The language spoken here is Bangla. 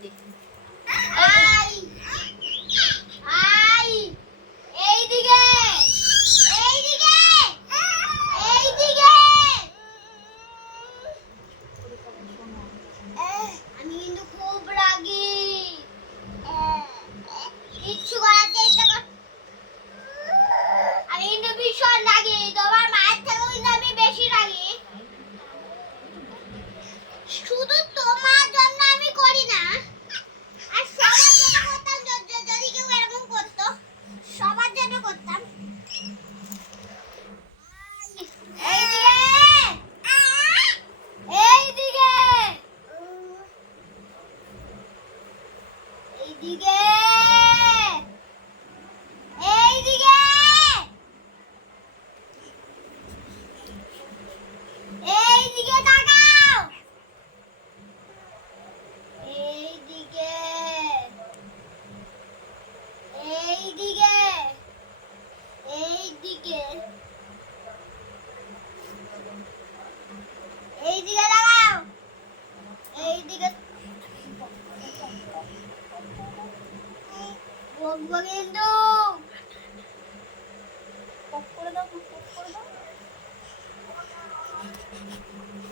বাড়িতে। আই আই এইদিকে এইদিকে এইদিকে আমি কিন্তু খুব রাগী কিচ্ছু করার চেষ্টা কর আমি কিন্তু ভীষণ রাগী তোমার মায়ের থেকেও কিন্তু আমি বেশি রাগী শুধু তোমার জন্য আমি করি না আর সবার জন্য করতাম যদি কেউ এরকম করতো সবার জন্য করতাম এইদিকে এইদিকে এইদিকে এইদিকে এইদিকে তাকাও এইদিকে এইদিকে এইদিকে এইদিকে লাগাও এইদিকে বকবো কিন্তু করে দাও।